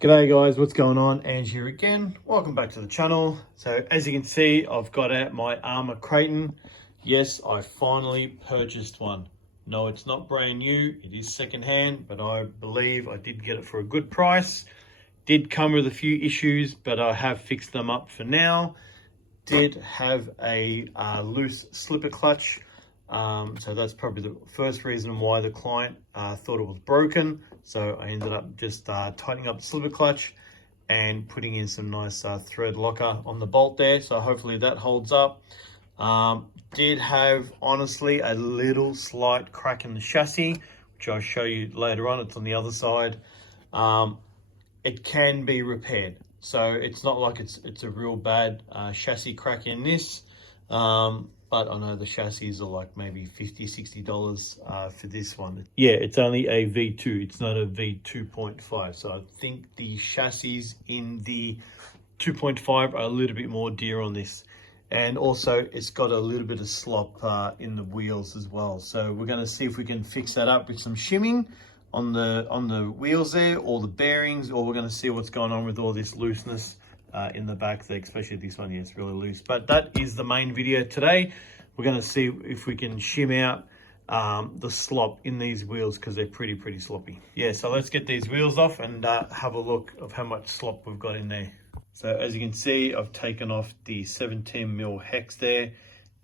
G'day guys, what's going on? Ange here again. Welcome back to the channel. So as you can see, I've got out my Arrma Kraton. Yes, I finally purchased one. No, it's not brand new, it is secondhand, but I believe I did get it for a good price. Did come with a few issues, but I have fixed them up for now. Did have a loose slipper clutch. So that's probably the first reason why the client thought it was broken. So I ended up just tightening up the slipper clutch and putting in some nice thread locker on the bolt there. So hopefully that holds up. Did have, honestly, a little slight crack in the chassis, which I'll show you later on. It's on the other side. It can be repaired. So it's not like it's a real bad chassis crack in this. But I know the chassis are like maybe $50–$60 for this one. Yeah, it's only a V2, it's not a V2.5. So I think the chassis in the 2.5 are a little bit more dear on this. And also it's got a little bit of slop in the wheels as well. So we're gonna see if we can fix that up with some shimming on the wheels there, or the bearings, or we're gonna see what's going on with all this looseness in the back there, especially this one. Yeah, it's really loose. But that is the main video today. We're going to see if we can shim out the slop in these wheels, because they're pretty sloppy. Yeah, so let's get these wheels off and have a look of how much slop we've got in there. So as you can see, I've taken off the 17mm hex there,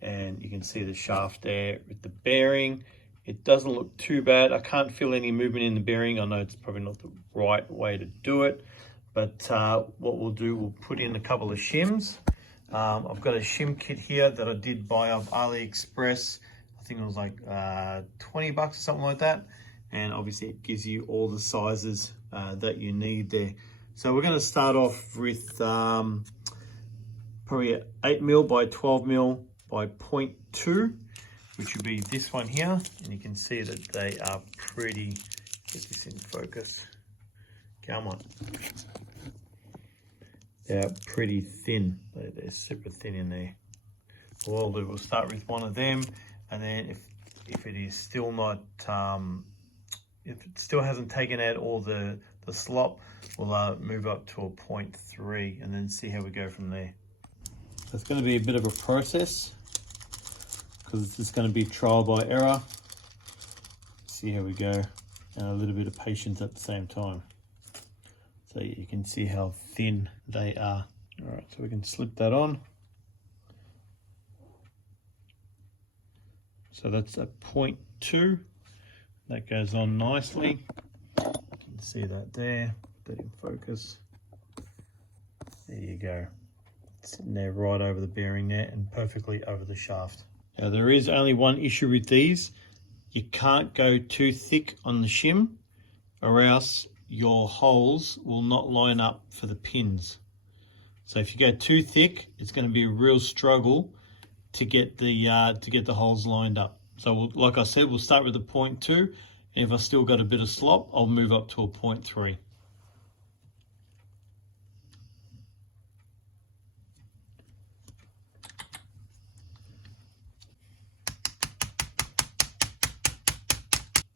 and you can see the shaft there with the bearing. It doesn't look too bad. I can't feel any movement in the bearing. I know it's probably not the right way to do it. But what we'll do, we'll put in a couple of shims. I've got a shim kit here that I did buy off AliExpress. I think it was like 20 bucks or something like that. And obviously it gives you all the sizes that you need there. So we're going to start off with probably 8mm by 12mm by 0.2, which would be this one here. And you can see that they are pretty, get this in focus. Come on. They're pretty thin. They're super thin in there. What we'll do, we'll start with one of them, and then if it is still not, if it still hasn't taken out all the slop, we'll move up to a 0.3 and then see how we go from there. So it's going to be a bit of a process, because it's just going to be trial by error. See how we go, and a little bit of patience at the same time. So you can see how thin they are. All right, so we can slip that on. So that's a 0.2. That goes on nicely. You can see that there. Put that in focus. There you go. Sitting there right over the bearing there and perfectly over the shaft. Now there is only one issue with these. You can't go too thick on the shim, or else your holes will not line up for the pins. So if you go too thick, it's going to be a real struggle to get the holes lined up. So like I said, we'll start with a 0.2, and if I still got a bit of slop, I'll move up to a 0.3.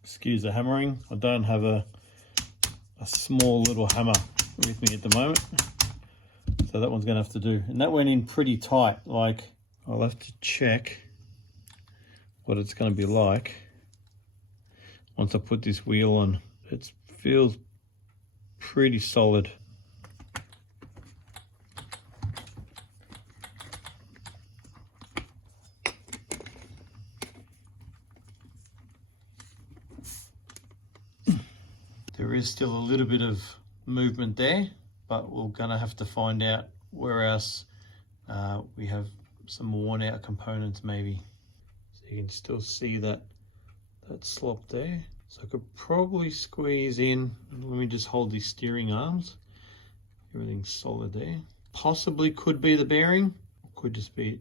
Excuse the hammering. I don't have a small little hammer with me at the moment, so that one's gonna have to do. And that went in pretty tight. Like, I'll have to check what it's gonna be like once I put this wheel on. It feels pretty solid. There is still a little bit of movement there, but we're gonna have to find out where else we have some worn out components maybe. So you can still see that slop there. So I could probably squeeze in. Let me just hold these steering arms. Everything's solid there. Possibly could be the bearing, could just be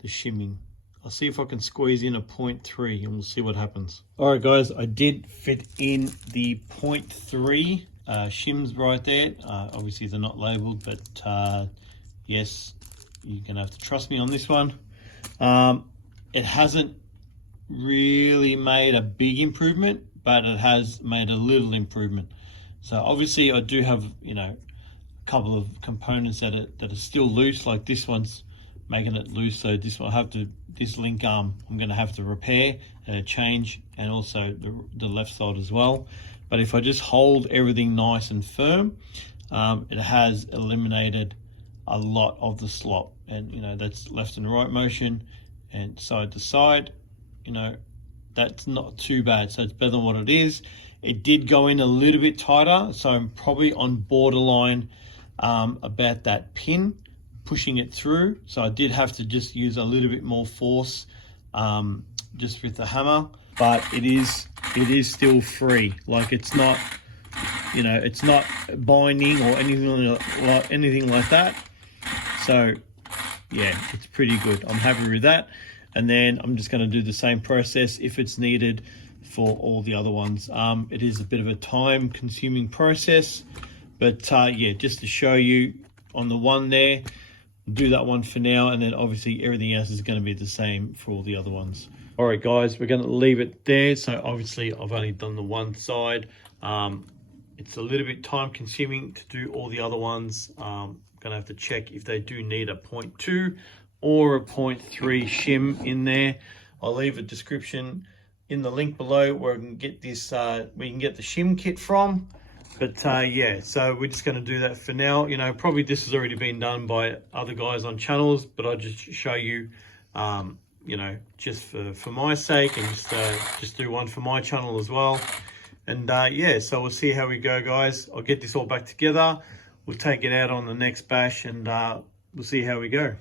the shimming. I'll see if I can squeeze in a 0.3 and we'll see what happens. All right, guys, I did fit in the 0.3 shims right there. Obviously, they're not labeled, but yes, you're gonna have to trust me on this one. It hasn't really made a big improvement, but it has made a little improvement. So obviously I do have, you know, a couple of components that are still loose, like this one's making it loose, so this will have to, this link arm I'm going to have to repair, change, and also the left side as well. But if I just hold everything nice and firm, it has eliminated a lot of the slop. And you know, that's left and right motion and side to side, you know, that's not too bad. So it's better than what it is. It did go in a little bit tighter, so I'm probably on borderline about that pin, pushing it through. So I did have to just use a little bit more force just with the hammer, but it is still free. Like, it's not, you know, it's not binding or anything like that. So yeah, it's pretty good. I'm happy with that. And then I'm just going to do the same process if it's needed for all the other ones. It is a bit of a time consuming process, but yeah, just to show you on the one there, do that one for now, and then obviously everything else is going to be the same for all the other ones. All right guys, we're going to leave it there. So obviously I've only done the one side. It's a little bit time consuming to do all the other ones. Gonna have to check if they do need a 0.2 or a 0.3 shim in there. I'll leave a description in the link below where we can get this, we can get the shim kit from. But yeah, so we're just going to do that for now. You know, probably this has already been done by other guys on channels, but I'll just show you, you know, just for my sake, and just do one for my channel as well. And yeah, so we'll see how we go, guys. I'll get this all back together. We'll take it out on the next bash, and we'll see how we go.